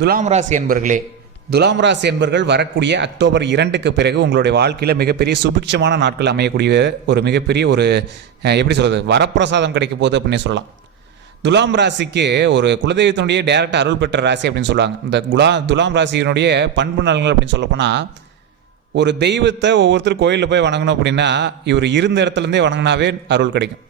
துலாம் ராசி என்பர்களே, துலாம் ராசி என்பர்கள் வரக்கூடிய அக்டோபர் 2க்கு பிறகு உங்களுடைய வாழ்க்கையில் மிகப்பெரிய சுபிட்சமான நாட்கள் அமையக்கூடிய ஒரு மிகப்பெரிய எப்படி சொல்கிறது, வரப்பிரசாதம் கிடைக்க போகுது அப்படின்னு சொல்லலாம். துலாம் ராசிக்கு ஒரு குலதெய்வத்தினுடைய டைரக்ட் அருள் பெற்ற ராசி அப்படின்னு சொல்லுவாங்க. இந்த துலாம் ராசியினுடைய பண்பு நலன்கள் அப்படின்னு சொல்லப்போனால், ஒரு தெய்வத்தை ஒவ்வொருத்தர் கோயிலில் போய் வணங்கணும் அப்படின்னா இவர் இருந்த இடத்துலேருந்தே வணங்கினாவே அருள் கிடைக்கும்.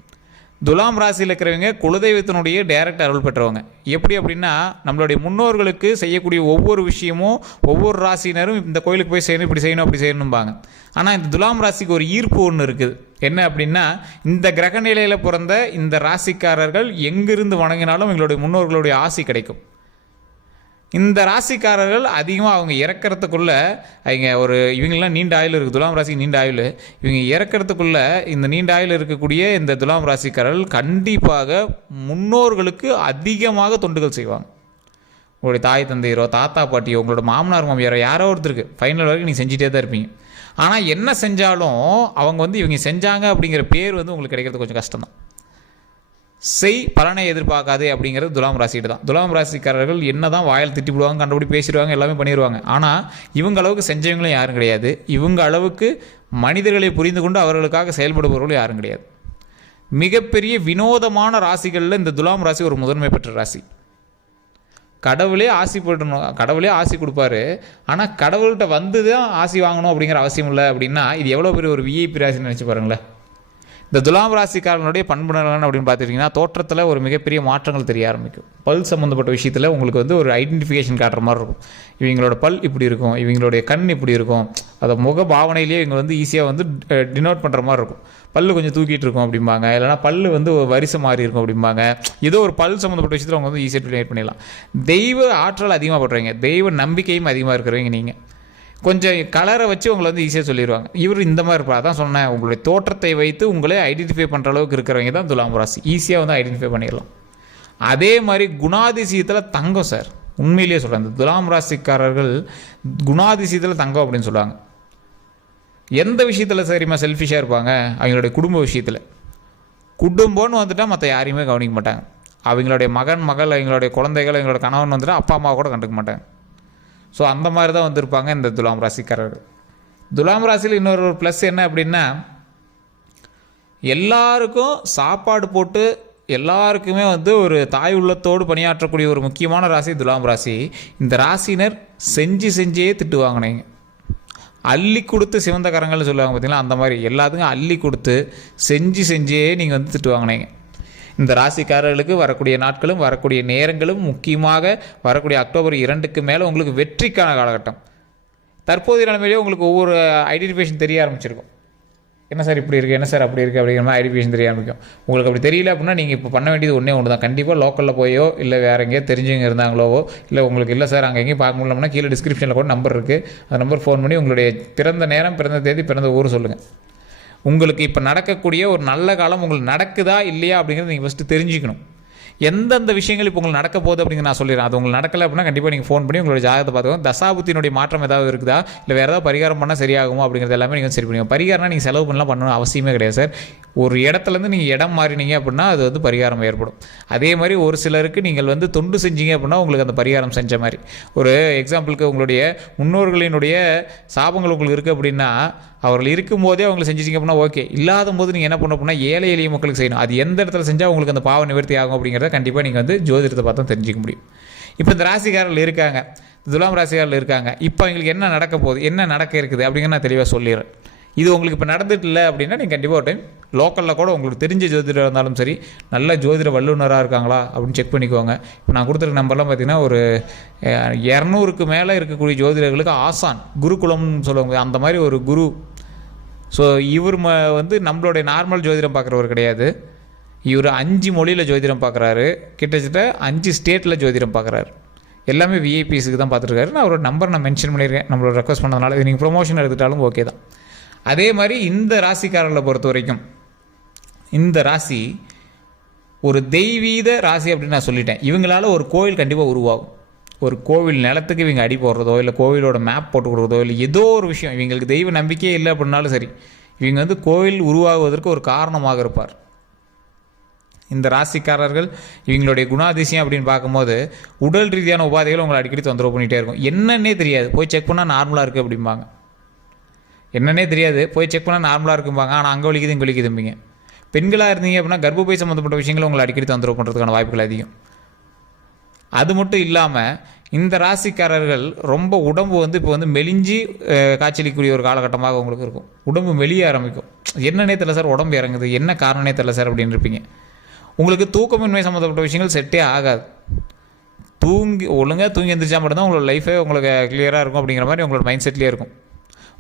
துலாம் ராசியில் இருக்கிறவங்க குலதெய்வத்தினுடைய டைரக்ட் அருள் பெற்றவங்க. எப்படி அப்படின்னா, நம்மளுடைய முன்னோர்களுக்கு செய்யக்கூடிய ஒவ்வொரு விஷயமும் ஒவ்வொரு ராசினரும் இந்த கோயிலுக்கு போய் செய்யணும், இப்படி செய்யணும், அப்படி செய்யணும்பாங்க. ஆனால் இந்த துலாம் ராசிக்கு ஒரு ஈர்ப்பு ஒன்று இருக்குது. என்ன அப்படின்னா, இந்த கிரக நிலையில் பிறந்த இந்த ராசிக்காரர்கள் எங்கிருந்து வணங்கினாலும் எங்களுடைய முன்னோர்களுடைய ஆசி கிடைக்கும். இந்த ராசிக்காரர்கள் அதிகமாக அவங்க இறக்கிறதுக்குள்ளே இவங்கெல்லாம் நீண்ட ஆயுள் இருக்குது. துலாம் ராசிக்கு நீண்ட ஆயுள். இவங்க இறக்கிறதுக்குள்ளே இந்த நீண்ட ஆயுள் இருக்கக்கூடிய இந்த துலாம் ராசிக்காரர்கள் கண்டிப்பாக முன்னோர்களுக்கு அதிகமாக தொண்டுகள் செய்வாங்க. உங்களுடைய தாய் தந்தையரோ தாத்தா பாட்டியோ உங்களோட மாமனார் மாமியாரோ யாரோ ஒருத்தருக்கு ஃபைனல் வரைக்கும் நீங்கள் செஞ்சிட்டே தான் இருப்பீங்க. ஆனால் என்ன செஞ்சாலும் அவங்க இவங்க செஞ்சாங்க அப்படிங்கிற பேர் உங்களுக்கு கிடைக்கிறது கொஞ்சம் கஷ்டம்தான். செய் பலனை எதிர்பார்க்காது அப்படிங்கிறது துலாம் ராசிகிட்ட தான். துலாம் ராசிக்காரர்கள் என்ன தான் வாயில் திட்டிவிடுவாங்க, கண்டுபிடி பேசிடுவாங்க, எல்லாமே பண்ணிடுவாங்க. ஆனால் இவங்க அளவுக்கு செஞ்சவங்களும் யாரும் கிடையாது. இவங்க அளவுக்கு மனிதர்களை புரிந்து கொண்டு அவர்களுக்காக செயல்படுபவர்களும் யாரும் கிடையாது. மிகப்பெரிய வினோதமான ராசிகளில் இந்த துலாம் ராசி ஒரு முதன்மை பெற்ற ராசி. கடவுளே ஆசி கொடுப்பாரு. ஆனால் கடவுள்கிட்ட வந்து தான் ஆசி வாங்கணும் அப்படிங்கிற அவசியம் இல்லை. அப்படின்னா இது எவ்வளோ பெரிய ஒரு விஐபி ராசின்னு நினச்சி பாருங்களேன். இந்த துலாம் ராசிக்காரனுடைய பண்பு நலன் அப்படின்னு பார்த்துட்டிங்கன்னா, தோற்றத்தில் ஒரு மிகப்பெரிய மாற்றங்கள் தெரிய ஆரம்பிக்கும். பல் சம்மந்தப்பட்ட விஷயத்தில் உங்களுக்கு ஒரு ஐடென்டிஃபிகேஷன் காட்டுற மாதிரி இருக்கும். இவங்களோட பல் இப்படி இருக்கும், இவங்களுடைய கண் இப்படி இருக்கும். அதை முக பாவனையிலேயே இவங்க ஈஸியாக டினோட் பண்ணுற மாதிரி இருக்கும். பல் கொஞ்சம் தூக்கிட்டு இருக்கும் அப்படிம்பாங்க, இல்லைனா பல் வரிசை மாறி இருக்கும் அப்படிம்பாங்க. ஏதோ ஒரு பல் சம்மந்தப்பட்ட விஷயத்தில் அவங்க ஈஸியாக டினோட் பண்ணிடலாம். தெய்வ ஆற்றல் அதிகமாக பண்ணுறீங்க, தெய்வ நம்பிக்கையும் அதிகமாக இருக்கிறவங்க நீங்கள். கொஞ்சம் கலரை வச்சு உங்களை ஈஸியாக சொல்லிடுவாங்க, இவர் இந்த மாதிரி இருப்பா. அதான் சொன்னேன், உங்களுடைய தோற்றத்தை வைத்து உங்களே ஐடென்டிஃபை பண்ணுற அளவுக்கு இருக்கிறவங்க தான் துலாம் ராசி. ஈஸியாக ஐடென்டிஃபை பண்ணிடலாம். அதே மாதிரி குணாதிசயத்தில் தங்கம் சார். உண்மையிலேயே சொல்கிறேன், இந்த துலாம் ராசிக்காரர்கள் குணாதிசயத்தில் தங்கம் அப்படின்னு சொல்லுவாங்க. எந்த விஷயத்தில் சரிம்மா செல்ஃபிஷாக இருப்பாங்க? அவங்களுடைய குடும்ப விஷயத்தில். குடும்பம்னு வந்துட்டால் மற்ற யாரையுமே கவனிக்க மாட்டாங்க. அவங்களுடைய மகன் மகள், அவங்களுடைய குழந்தைகள், அவங்களோட கணவன் வந்துட்டால் அப்பா அம்மாவை கூட கண்டுக்க மாட்டாங்க. ஸோ அந்த மாதிரி தான் வந்திருப்பாங்க இந்த துலாம் ராசிக்காரர்கள். துலாம் ராசியில் இன்னொரு ப்ளஸ் என்ன அப்படின்னா, எல்லாருக்கும் சாப்பாடு போட்டு எல்லாருக்குமே ஒரு தாய் உள்ளத்தோடு பணியாற்றக்கூடிய ஒரு முக்கியமான ராசி துலாம் ராசி. இந்த ராசினர் செஞ்சே திட்டு வாங்கினீங்க. அள்ளி கொடுத்து சிவந்த கரங்கள்னு சொல்லுவாங்க பார்த்தீங்களா, அந்த மாதிரி எல்லாத்துக்கும் அள்ளி கொடுத்து செஞ்சே நீங்கள் திட்டு வாங்கினீங்க. இந்த ராசிக்காரர்களுக்கு வரக்கூடிய நாட்களும் வரக்கூடிய நேரங்களும், முக்கியமாக வரக்கூடிய அக்டோபர் 2க்கு மேலே உங்களுக்கு வெற்றிக்கான காலகட்டம். தற்போதைய நிலைமையிலேயே உங்களுக்கு ஒவ்வொரு ஐடென்டிஃபிகேஷன் தெரிய ஆரம்பிச்சிருக்கும். என்ன சார் இப்படி இருக்குது, என்ன சார் அப்படி இருக்குது அப்படிங்கிற மாதிரி ஐடென்டிஃபிகேஷன் தெரிய ஆரம்பிக்கும். உங்களுக்கு அப்படி தெரியல அப்படின்னா நீங்கள் இப்போ பண்ண வேண்டியது ஒன்று தான். கண்டிப்பாக லோக்கலில் போயோ இல்லை வேறு எங்கேயோ தெரிஞ்சவங்க இருந்தாங்களோவோ, இல்லை உங்களுக்கு இல்லை சார் அங்கே எங்கேயும் பார்க்க முடியலன்னா கீழே டிஸ்கிரிப்ஷனில் கூட நம்பர் இருக்குது. அந்த நம்பர் ஃபோன் பண்ணி உங்களுடைய பிறந்த நேரம், பிறந்த தேதி, பிறந்த ஊர் சொல்லுங்கள். உங்களுக்கு இப்போ நடக்கக்கூடிய ஒரு நல்ல காலம் உங்களுக்கு நடக்குதா இல்லையா அப்படிங்கிறது நீங்கள் ஃபஸ்ட்டு தெரிஞ்சுக்கணும். எந்தெந்த விஷயங்கள் இப்போ உங்களுக்கு நடக்க போகுது அப்படிங்கிற நான் சொல்லிடுறேன். அது உங்களுக்கு நடக்கலை அப்படின்னா கண்டிப்பாக நீங்கள் ஃபோன் பண்ணி உங்களுடைய ஜாதகத்தை பார்த்துக்கோங்க. தசாபுத்தினுடைய மாற்றம் ஏதாவது இருக்குதா, இல்லை வேறு ஏதாவது பரிகாரம் பண்ணால் சரியாகுமோ அப்படிங்கிறது எல்லாமே நீங்கள் சரி பண்ணுங்க. பரிகாரம்னா நீங்கள் செலவு பண்ணணும் அவசியமே கிடையாது சார். ஒரு இடத்துலேருந்து நீங்கள் இடம் மாறினீங்க அப்படின்னா அது பரிகாரம் ஏற்படும். அதே மாதிரி ஒரு சிலருக்கு நீங்கள் தொண்டு செஞ்சீங்க அப்படின்னா உங்களுக்கு அந்த பரிகாரம் செஞ்ச மாதிரி. ஒரு எக்ஸாம்பிளுக்கு உங்களுடைய முன்னோர்களினுடைய சாபங்கள் உங்களுக்கு இருக்குது அப்படின்னா, அவர்கள் இருக்கும்போதே அவங்களை செஞ்சிச்சிங்க அப்படின்னா ஓகே. இல்லாத போது நீங்கள் என்ன பண்ண அப்படின்னா ஏழை எளிய மக்களுக்கு செய்யணும். அது எந்த இடத்துல செஞ்சால் உங்களுக்கு அந்த பாவ நிவர்த்தி ஆகும் அப்படிங்கிறத கண்டிப்பாக நீங்கள் ஜோதிடத்தை பார்த்தா தெரிஞ்சிக்க முடியும். இப்போ இந்த ராசிக்காரர்கள் இருக்காங்க, துலாம் ராசிக்காரர்கள் இருக்காங்க. இப்போ அவங்களுக்கு என்ன நடக்க போகுது, என்ன நடக்க இருக்குது அப்படிங்கிற நான் தெளிவாக சொல்லிடுறேன். இது உங்களுக்கு இப்போ நடந்துட்டு இல்லை அப்படின்னா நீங்கள் கண்டிப்பாக ஒரு டைம் லோக்கலில் கூட உங்களுக்கு தெரிஞ்ச ஜோதிடர் இருந்தாலும் சரி, நல்ல ஜோதிட வல்லுநராக இருக்காங்களா அப்படின்னு செக் பண்ணிக்கோங்க. இப்போ நான் கொடுத்துருக்க நம்பர்லாம் பார்த்திங்கன்னா ஒரு 200க்கு மேலே இருக்கக்கூடிய ஜோதிடர்களுக்கு ஆசான், குருகுலம்னு சொல்லுவாங்க, அந்த மாதிரி ஒரு குரு. ஸோ இவர் நம்மளுடைய நார்மல் ஜோதிடம் பார்க்குறவர் கிடையாது. இவர் 5 மொழியில் ஜோதிடம் பார்க்குறாரு, கிட்டத்தட்ட 5 ஸ்டேட்டில் ஜோதிடம் பார்க்குறாரு. எல்லாமே விஐபிஸுக்கு தான் பார்த்துருக்காரு. நான் அவரோட நம்பர் மென்ஷன் பண்ணியிருக்கேன் நம்மளோட ரெக்வஸ்ட் பண்ணதுனால. இது நீங்கள் ப்ரொமோஷன் எடுத்துட்டாலும் ஓகே தான். அதே மாதிரி இந்த ராசிக்காரர்களை பொறுத்த வரைக்கும் இந்த ராசி ஒரு தெய்வீக ராசி அப்படின்னு நான் சொல்லிட்டேன். இவங்களால ஒரு கோயில் கண்டிப்பாக உருவாகும். ஒரு கோவில் நிலத்துக்கு இவங்க அடி போடுறதோ, இல்லை கோவிலோட மேப் போட்டு கொடுக்குறதோ, இல்லை ஏதோ ஒரு விஷயம், இவங்களுக்கு தெய்வ நம்பிக்கையே இல்லை அப்படின்னாலும் சரி, இவங்க கோவில் உருவாகுவதற்கு ஒரு காரணமாக இருப்பார். இந்த ராசிக்காரர்கள் இவங்களுடைய குணாதிசயம் அப்படின்னு பார்க்கும்போது உடல் ரீதியான உபாதைகள் உங்களை அடிக்கடி தொந்தரவு பண்ணிகிட்டே இருக்கும். என்னன்னே தெரியாது, போய் செக் பண்ணால் நார்மலாக இருக்குது அப்படிம்பாங்க. என்னன்னே தெரியாது, போய் செக் பண்ணால் நார்மலாக இருக்கும்பாங்க. ஆனால் அங்கே வலிக்குது இங்கே வலிக்குதும்பிங்க. பெண்களாக இருந்தீங்க அப்படின்னா கர்ப்பப்பை சம்மந்தப்பட்ட விஷயங்கள் உங்களை அடிக்கடி தொந்தரவு பண்ணுறதுக்கான வாய்ப்புகள் அதிகம். அது மட்டும் இல்லாமல் இந்த ராசிக்காரர்கள் ரொம்ப உடம்பு இப்போ மெலிஞ்சி காய்ச்சலிக்கூடிய ஒரு காலகட்டமாக உங்களுக்கு இருக்கும். உடம்பு மெலிய ஆரம்பிக்கும். என்னன்னே தெரியல சார், உடம்பு இறங்குது, என்ன காரணமே தெரியல சார் அப்படின்னு இருப்பீங்க. உங்களுக்கு தூக்கமின்மை சம்மந்தப்பட்ட விஷயங்கள் செட்டே ஆகாது. ஒழுங்காக தூங்கி எந்திரிச்சா மட்டும்தான் உங்களோட லைஃபே உங்களுக்கு கிளியராக இருக்கும் அப்படிங்கிற மாதிரி உங்களோட மைண்ட் செட்லேயே இருக்கும்.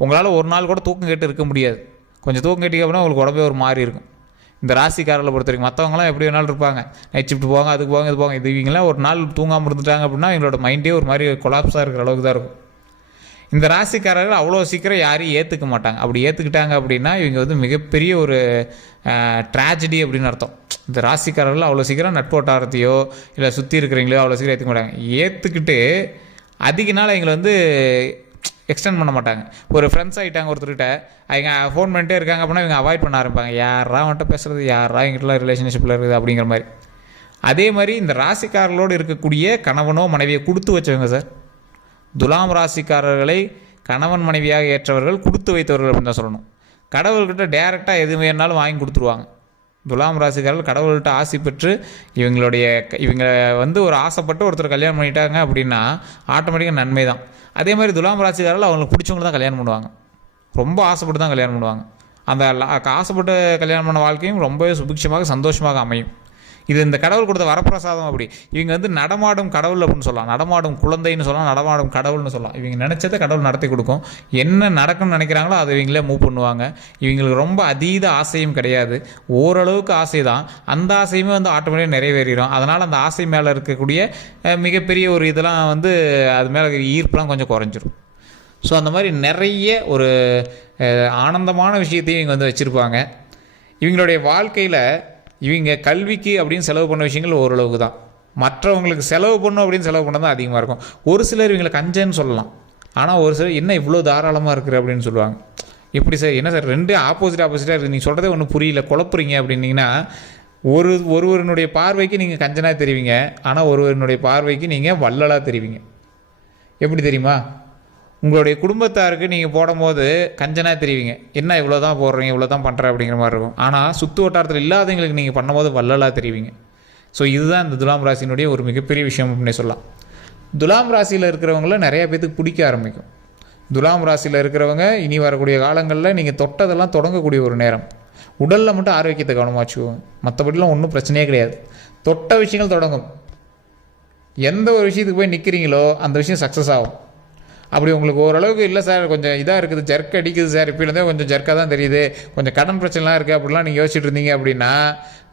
உங்களால் ஒரு நாள் கூட தூக்கம் கேட்டு இருக்க முடியாது. கொஞ்சம் தூக்கம் கேட்டிங்க அப்படின்னா உங்களுக்கு உடம்பே ஒரு மாதிரி இருக்கும். இந்த ராசிக்காரர்களை பொறுத்த வரைக்கும் மற்றவங்களாம் எப்படி வேணாலும் இருப்பாங்க, நைட் ஷிஃப்ட் போவாங்க, அதுக்கு போவாங்க, இது போவாங்க. இவங்களாம் ஒரு நாள் தூங்காமல் இருந்துட்டாங்க அப்படின்னா எங்களோட மைண்டே ஒரு மாதிரி கொலாப்ஸாக இருக்கிற அளவுக்கு தான் இருக்கும். இந்த ராசிக்காரர்கள் அவ்வளோ சீக்கிரம் யாரையும் ஏற்றுக்க மாட்டாங்க. அப்படி ஏற்றுக்கிட்டாங்க அப்படின்னா இவங்க மிகப்பெரிய ஒரு ட்ராஜடி அப்படின்னு அர்த்தம். இந்த ராசிக்காரர்கள் அவ்வளோ சீக்கிரம் நட்பு வட்டாரத்தையோ இல்லை சுற்றி இருக்கிறீங்களோ அவ்வளோ சீக்கிரம் ஏற்றுக்க மாட்டாங்க. ஏற்றுக்கிட்டு அதிக நாள் எங்களை எக்ஸ்டெண்ட் பண்ண மாட்டாங்க. ஒரு ஃப்ரெண்ட்ஸ் ஆகிட்டாங்க ஒருத்தர்கிட்ட, அவங்க ஃபோன் பண்ணிட்டே இருக்காங்க அப்படின்னா இவங்க அவாய்ட் பண்ண ஆரம்பிப்பாங்க. யாரா அவன்கிட்ட பேசுகிறது, யாரா எங்கிட்டலாம் ரிலேஷன்ஷிப்பில் இருக்குது அப்படிங்கிற மாதிரி. அதே மாதிரி இந்த ராசிக்காரர்களோடு இருக்கக்கூடிய கணவனோ மனைவியை கொடுத்து வச்சவங்க சார். துலாம் ராசிக்காரர்களை கணவன் மனைவியாக ஏற்றவர்கள் கொடுத்து வைத்தவர்கள் அப்படின்னு தான் சொல்லணும். கடவுள்கிட்ட டேரெக்டாக எது வேணாலும் வாங்கி கொடுத்துருவாங்க. துலாம் ராசிக்காரர்கள் கடவுள்கிட்ட ஆசை பெற்று இவங்க ஒரு ஆசைப்பட்டு ஒருத்தர் கல்யாணம் பண்ணிட்டாங்க அப்படின்னா ஆட்டோமேட்டிக்காக நன்மை தான். அதே மாதிரி துலாம் ராசிக்காரர்கள் அவங்களுக்கு பிடிச்சவங்க தான் கல்யாணம் பண்ணுவாங்க. ரொம்ப ஆசைப்பட்டு தான் கல்யாணம் பண்ணுவாங்க. அந்த ஆசைப்பட்டு கல்யாணம் பண்ண வாழ்க்கையும் ரொம்பவே சுபிக்ஷமாக சந்தோஷமாக அமையும். இது இந்த கடவுள் கொடுத்த வரப்பிரசாதம். அப்படி இவங்க நடமாடும் கடவுள் அப்படின்னு சொல்லலாம், நடமாடும் குழந்தைன்னு சொல்லலாம், நடமாடும் கடவுள்னு சொல்லலாம். இவங்க நினச்சதை கடவுள் நடத்தி கொடுக்கும். என்ன நடக்கும்னு நினைக்கிறாங்களோ அதை இவங்களே மூவ் பண்ணுவாங்க. இவங்களுக்கு ரொம்ப அதீத ஆசையும் கிடையாது, ஓரளவுக்கு ஆசை தான். அந்த ஆசையுமே ஆட்டோமேட்டிக்காக நிறைவேறிடும். அதனால் அந்த ஆசை மேலே இருக்கக்கூடிய மிகப்பெரிய ஒரு இதெல்லாம் அது மேலே ஈர்ப்புலாம் கொஞ்சம் குறைஞ்சிரும். ஸோ அந்த மாதிரி நிறைய ஒரு ஆனந்தமான விஷயத்தையும் இவங்க வச்சுருப்பாங்க. இவங்களுடைய வாழ்க்கையில் இவங்க கல்விக்கு அப்படின்னு செலவு பண்ண விஷயங்கள் ஓரளவுக்கு தான். மற்றவங்களுக்கு செலவு பண்ணும் அப்படின்னு செலவு பண்ண தான் அதிகமாக இருக்கும். ஒரு சிலர் இவங்களை கஞ்சன்னு சொல்லலாம். ஆனால் ஒரு சிலர் என்ன இவ்வளோ தாராளமாக இருக்குது அப்படின்னு சொல்லுவாங்க. எப்படி சார், என்ன சார் ரெண்டு ஆப்போசிட்டாக இருக்குது, நீங்கள் சொல்கிறதே ஒன்றும் புரியல, குழப்புறீங்க அப்படின்னீங்கன்னா, ஒருவருடைய பார்வைக்கு நீங்கள் கஞ்சனாக தெரிவிங்க, ஆனால் ஒருவருடைய பார்வைக்கு நீங்கள் வள்ளலாக தெரிவிங்க. எப்படி தெரியுமா? உங்களுடைய குடும்பத்தாருக்கு நீங்கள் போடும்போது கஞ்சனாக தெரிவிங்க, என்ன இவ்வளோ தான் போடுறீங்க, இவ்வளோ தான் பண்ணுற அப்படிங்கிற மாதிரி இருக்கும். ஆனால் சுற்று வட்டாரத்தில் இல்லாதவங்களுக்கு நீங்கள் பண்ணும்போது வள்ளலாக தெரிவிங்க. ஸோ இதுதான் இந்த துலாம் ராசியினுடைய ஒரு மிகப்பெரிய விஷயம் அப்படின்னு சொல்லலாம். துலாம் ராசியில் இருக்கிறவங்கள நிறைய பேத்துக்கு பிடிக்க ஆரம்பிக்கும். துலாம் ராசியில் இருக்கிறவங்க இனி வரக்கூடிய காலங்களில் நீங்கள் தொட்டதெல்லாம் தொடங்கக்கூடிய ஒரு நேரம். உடலில் மட்டும் ஆரோக்கியத்தை கவனமாக வச்சுக்கோங்க, மற்றபடிலாம் ஒன்றும் பிரச்சனையே கிடையாது. தொட்ட விஷயங்கள் தொடங்கும். எந்த ஒரு விஷயத்துக்கு போய் நிற்கிறீங்களோ அந்த விஷயம் சக்ஸஸ் ஆகும். அப்படி உங்களுக்கு ஓரளவுக்கு இல்லை சார், கொஞ்சம் இதாக இருக்குது, ஜர்க் அடிக்குது சார், இப்போலேருந்தே கொஞ்சம் ஜர்க்காக தான் தெரியுது, கொஞ்சம் கடன் பிரச்சனைலாம் இருக்குது அப்படிலாம் நீங்கள் யோசிச்சுட்டு இருந்தீங்க அப்படின்னா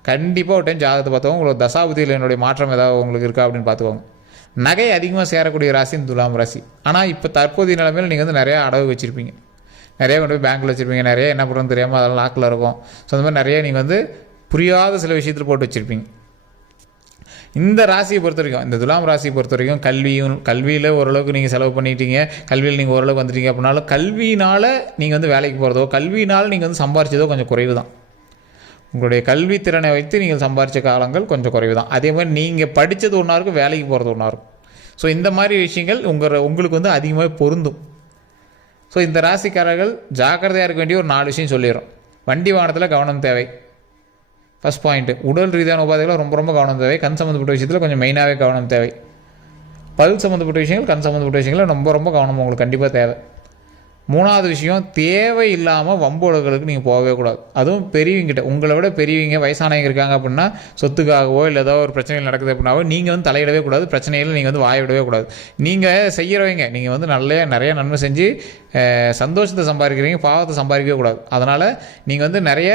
கண்டிப்பாக ஒரு டைம் ஜாதகத்தை பார்த்தோம் உங்களுக்கு தசாபதியில் என்னுடைய மாற்றம் ஏதாவது உங்களுக்கு இருக்கா அப்படின்னு பார்த்துக்கோங்க. நகை அதிகமாக சேரக்கூடிய ராசி துலாம் ராசி. ஆனால் இப்போ தற்போதைய நிலைமையில் நீங்கள் நிறையா அடகு வச்சுருப்பீங்க, நிறையா கொண்டு போய் பேங்க்கில் வச்சுருப்பீங்க, நிறைய என்ன பண்ணுறதுன்னு தெரியாமல் அதெல்லாம் லாக்கில் இருக்கும். ஸோ அந்த மாதிரி நிறைய நீங்கள் புரியாத சில விஷயத்தில் போட்டு வச்சுருப்பீங்க. இந்த ராசியை பொறுத்த வரைக்கும், இந்த துலாம் ராசியை பொறுத்த வரைக்கும் கல்வியில் ஓரளவுக்கு நீங்கள் செலவு பண்ணிட்டீங்க, கல்வியில் நீங்கள் ஓரளவுக்கு வந்துட்டீங்க அப்படின்னாலும் கல்வியினால் நீங்கள் வேலைக்கு போகிறதோ கல்வியினால் நீங்கள் சம்பாரிச்சதோ கொஞ்சம் குறைவு தான். உங்களுடைய கல்வி திறனை வைத்து நீங்கள் சம்பாரித்த காலங்கள் கொஞ்சம் குறைவு தான். அதே மாதிரி நீங்கள் படித்தது ஒன்றா இருக்கும், வேலைக்கு போகிறது ஒன்றா இருக்கும். ஸோ இந்த மாதிரி விஷயங்கள் உங்களுக்கு அதிகமாக பொருந்தும். ஸோ இந்த ராசிக்காரர்கள் ஜாக்கிரதையாக இருக்க வேண்டிய ஒரு 4 விஷயம் சொல்லிடுறோம். வண்டி வாகனத்தில் கவனம் தேவை. ஃபஸ்ட் பாயிண்ட்டு, உடல் ரீதியான உபாதைகளை ரொம்ப ரொம்ப கவனம் தேவை. கண் சம்மந்தப்பட்ட விஷயத்தில் கொஞ்சம் மெயினாகவே கவனம் தேவை. பல் சம்மந்தப்பட்ட விஷயங்கள், கண் சம்மந்தப்பட்ட விஷயங்கள் ரொம்ப ரொம்ப கவனம் உங்களுக்கு கண்டிப்பாக தேவை. 3வது விஷயம், தேவையில்லாமல் வம்போடுகளுக்கு நீங்கள் போகவே கூடாது. அதுவும் பெரியவங்கிட்ட, உங்களை விட பெரியவங்க வயசானவங்க இருக்காங்க அப்படின்னா சொத்துக்காகவோ இல்லை ஏதோ ஒரு பிரச்சனைகள் நடக்குது அப்படின்னாவோ நீங்கள் தலையிடவே கூடாது. பிரச்சனைகளை நீங்கள் வாய விடவே கூடாது. நீங்கள் செய்கிறவங்க நீங்கள் நிறைய நன்மை செஞ்சு சந்தோஷத்தை சம்பாதிக்கிறீங்க, பாவத்தை சம்பாதிக்கவே கூடாது. அதனால் நீங்கள் நிறைய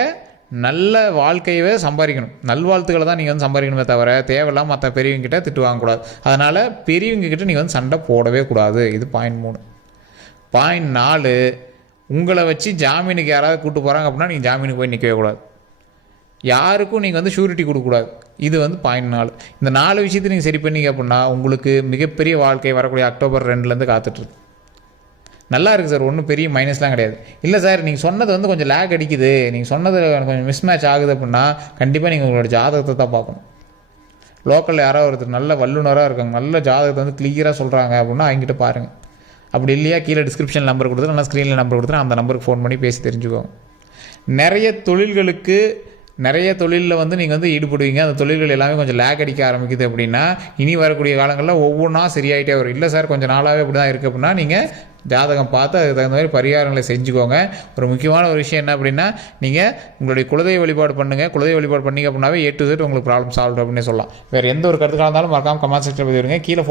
நல்ல வாழ்க்கையவே சம்பாதிக்கணும், நல்வாழ்த்துக்களை தான் நீங்கள் சம்பாதிக்கணுமே தவிர தேவையில்லாமல் மற்ற பெரியவங்கிட்ட திட்டு வாங்கக்கூடாது. அதனால் பெரியவங்ககிட்ட நீங்கள் சண்டை போடவே கூடாது. இது பாயிண்ட் 3. பாயிண்ட் 4, உங்களை வச்சு ஜாமீனுக்கு யாராவது கூப்பிட்டு போகிறாங்க அப்படின்னா நீங்கள் ஜாமீனுக்கு போய் நிற்கவே கூடாது. யாருக்கும் நீங்கள் ஷூரிட்டி கொடுக்கக்கூடாது. இது பாயிண்ட் 4. இந்த 4 விஷயத்தை நீங்கள் சரி பண்ணீங்க அப்படின்னா உங்களுக்கு மிகப்பெரிய வாழ்க்கை வரக்கூடிய அக்டோபர் 2லேருந்து காத்துட்ருக்கு. நல்லா இருக்குது சார், ஒன்றும் பெரிய மைனஸ்லாம் கிடையாது. இல்லை சார் நீங்கள் சொன்னது வந்து கொஞ்சம் லேக் அடிக்குது, நீங்கள் சொன்னது எனக்கு கொஞ்சம் மிஸ்மேட்ச் ஆகுது அப்படின்னா கண்டிப்பாக நீங்கள் உங்களோட ஜாதகத்தை தான் பார்க்கணும். லோக்கலில் யாராவது ஒருத்தர் நல்ல வல்லுநராக இருக்காங்க, நல்ல ஜாதகத்தை வந்து கிளியராக சொல்கிறாங்க அப்படின்னா அவங்ககிட்ட பாருங்கள். அப்படி இல்லையா கீழே டிஸ்கிரிப்ஷன் நம்பர் கொடுத்துட்டு நல்லா ஸ்க்ரீனில் நம்பர் கொடுத்துட்டு அந்த நம்பருக்கு ஃபோன் பண்ணி பேசி தெரிஞ்சுக்கோங்க. நிறைய தொழிலில் வந்து நீங்கள் வந்து ஈடுபடுவீங்க, அந்த தொழில்கள் எல்லாமே கொஞ்சம் லேக் அடிக்க ஆரம்பிக்குது அப்படின்னா இனி வரக்கூடிய காலங்களில் ஒவ்வொன்றா சரியாயிட்டே வரும். இல்லை சார் கொஞ்சம் நாளாகவே இப்படி தான் இருக்குது அப்படின்னா நீங்கள் ஜாதகம் பார்த்து அதுக்கு தகுந்த மாதிரி பரிகாரங்களை செஞ்சுக்கோங்க. ஒரு முக்கியமான ஒரு விஷயம் என்ன அப்படின்னா நீங்கள் உங்களுடைய குலதெய்வ வழிபாடு பண்ணுங்கள். குலதெய்வ வழிபாடு பண்ணிங்க அப்படின்னாவே A to Z உங்களுக்கு ப்ராப்ளம் சால்வ் அப்படின்னு சொல்லலாம். வேறு எந்த ஒரு கருத்துக்காக இருந்தாலும் மறக்காமல் கமெண்ட் செக்ஷனில் பதிவிடுங்க. கீழே